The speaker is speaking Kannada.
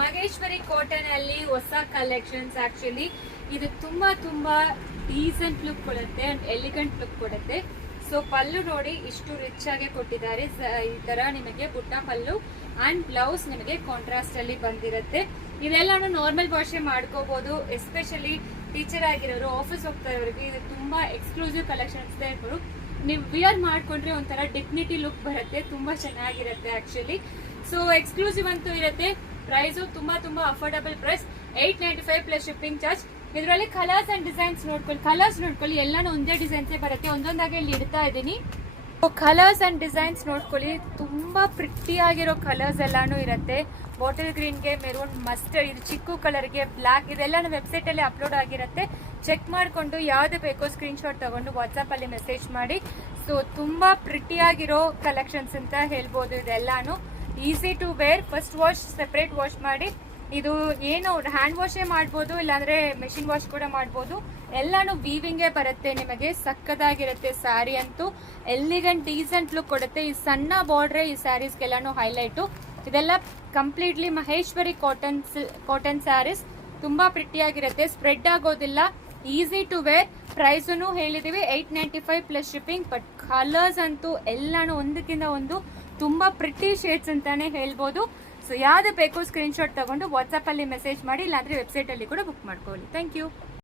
ಮಹೇಶ್ವರಿ ಕಾಟನ್ ಅಲ್ಲಿ ಹೊಸ ಕಲೆಕ್ಷನ್ಸ್. ಆಕ್ಚುಲಿ ಇದು ತುಂಬಾ ಡೀಸೆಂಟ್ ಲುಕ್ ಕೊಡುತ್ತೆ ಅಂಡ್ ಎಲಿಗೆಂಟ್ ಲುಕ್ ಕೊಡುತ್ತೆ. ಸೊ ಪಲ್ಲು ನೋಡಿ ಇಷ್ಟು ರಿಚ್ ಆಗಿ ಕೊಟ್ಟಿದ್ದಾರೆ. ಈ ತರ ನಿಮಗೆ ಬುಟ್ಟ ಪಲ್ಲು ಅಂಡ್ ಬ್ಲೌಸ್ ನಿಮಗೆ ಕಾಂಟ್ರಾಸ್ಟ್ ಅಲ್ಲಿ ಬಂದಿರುತ್ತೆ. ಇದೆಲ್ಲಾನು ನಾರ್ಮಲ್ ವಾಶ್ ಮಾಡ್ಕೋಬಹುದು. ಎಸ್ಪೆಷಲಿ ಟೀಚರ್ ಆಗಿರೋರು, ಆಫೀಸ್ ಹೋಗ್ತಾ ಇರೋರಿಗೆ ಇದು ತುಂಬಾ ಎಕ್ಸ್ಕ್ಲೂಸಿವ್ ಕಲೆಕ್ಷನ್ಸ್ ಇರ್ಬೋದು. ನೀವು ವಿಯರ್ ಮಾಡ್ಕೊಂಡ್ರೆ ಒಂಥರ ಡಿಗ್ನಿಟಿ ಲುಕ್ ಬರುತ್ತೆ, ತುಂಬಾ ಚೆನ್ನಾಗಿರುತ್ತೆ ಆಕ್ಚುಲಿ. ಸೊ ಎಕ್ಸ್ಕ್ಲೂಸಿವ್ ಅಂತೂ ಇರುತ್ತೆ. ಪ್ರೈಸು ತುಂಬಾ affordable price, 895 plus shipping charge. ಇದರಲ್ಲಿ ಕಲರ್ಸ್ ಅಂಡ್ ಡಿಸೈನ್ಸ್ ನೋಡ್ಕೊಳ್ಳಿ. ಎಲ್ಲಾನು ಒಂದೇ ಡಿಸೈನ್ಸೇ ಬರುತ್ತೆ. ಒಂದೊಂದಾಗಿ ಇಲ್ಲಿ ಇಡ್ತಾ ಇದ್ದೀನಿ. ಕಲರ್ಸ್ ಅಂಡ್ ಡಿಸೈನ್ಸ್ ನೋಡ್ಕೊಳ್ಳಿ. ತುಂಬಾ ಪ್ರಿಟಿ ಆಗಿರೋ ಕಲರ್ಸ್ ಎಲ್ಲಾನು ಇರುತ್ತೆ. ಬಾಟಲ್ ಗ್ರೀನ್ಗೆ, ಮೆರೂನ್, ಮಸ್ಟರ್ಡ್, ಇದು ಚಿಕ್ಕು ಕಲರ್ಗೆ, ಬ್ಲಾಕ್, ಇದೆಲ್ಲ ನಮ್ಮ ವೆಬ್ಸೈಟ್ ಅಲ್ಲಿ ಅಪ್ಲೋಡ್ ಆಗಿರುತ್ತೆ. ಚೆಕ್ ಮಾಡಿಕೊಂಡು ಯಾವ್ದು ಬೇಕೋ ಸ್ಕ್ರೀನ್ ಶಾಟ್ ತಗೊಂಡು ವಾಟ್ಸ್ಆಪ್ ಅಲ್ಲಿ ಮೆಸೇಜ್ ಮಾಡಿ. ಸೊ ತುಂಬಾ ಪ್ರಿಟಿ ಆಗಿರೋ ಕಲೆಕ್ಷನ್ಸ್ ಅಂತ ಹೇಳ್ಬೋದು. ಇದೆಲ್ಲಾನು easy to wear. First wash separate wash ಮಾಡಿ. ಇದು ಏನು ಹ್ಯಾಂಡ್ ವಾಶೇ ಮಾಡ್ಬೋದು, ಇಲ್ಲಾಂದ್ರೆ ಮೆಷಿನ್ ವಾಶ್ ಕೂಡ ಮಾಡ್ಬೋದು. ಎಲ್ಲಾನು ವೀವಿಂಗೇ ಬರುತ್ತೆ. ನಿಮಗೆ ಸಕ್ಕದಾಗಿರುತ್ತೆ. ಸ್ಯಾರಿ ಅಂತೂ ಎಲಿಗೆಂಟ್ ಡೀಸೆಂಟ್ ಲುಕ್ ಕೊಡುತ್ತೆ. ಈ ಸಣ್ಣ ಬಾರ್ಡ್ರೆ ಈ ಸ್ಯಾರೀಸ್ಗೆಲ್ಲಾನು ಹೈಲೈಟು. ಇದೆಲ್ಲ ಕಂಪ್ಲೀಟ್ಲಿ ಮಹೇಶ್ವರಿ ಕಾಟನ್ ಸ್ಯಾರೀಸ್. ತುಂಬಾ ಪ್ರಿಟಿಯಾಗಿರುತ್ತೆ, ಸ್ಪ್ರೆಡ್ ಆಗೋದಿಲ್ಲ, ಈಸಿ ಟು ವೇರ್. ಪ್ರೈಸನ್ನು ಹೇಳಿದೀವಿ 895 ಪ್ಲಸ್ ಶಿಪ್ಪಿಂಗ್. ಬಟ್ ಕಲರ್ಸ್ ಅಂತೂ ಎಲ್ಲಾನು ಒಂದಕ್ಕಿಂತ ಒಂದು ತುಂಬಾ ಪ್ರಿಟಿ ಶೇಡ್ಸ್ ಅಂತಾನೆ ಹೇಳ್ಬೋದು. ಸೊ ಯಾವ್ದು ಬೇಕು ಸ್ಕ್ರೀನ್ ಶಾಟ್ ತಗೊಂಡು ವಾಟ್ಸ್ಆಪ್ ಅಲ್ಲಿ ಮೆಸೇಜ್ ಮಾಡಿ, ಇಲ್ಲಾಂದ್ರೆ ವೆಬ್ಸೈಟ್ ಅಲ್ಲಿ ಕೂಡ ಬುಕ್ ಮಾಡ್ಕೊಳ್ಳಿ. Thank you.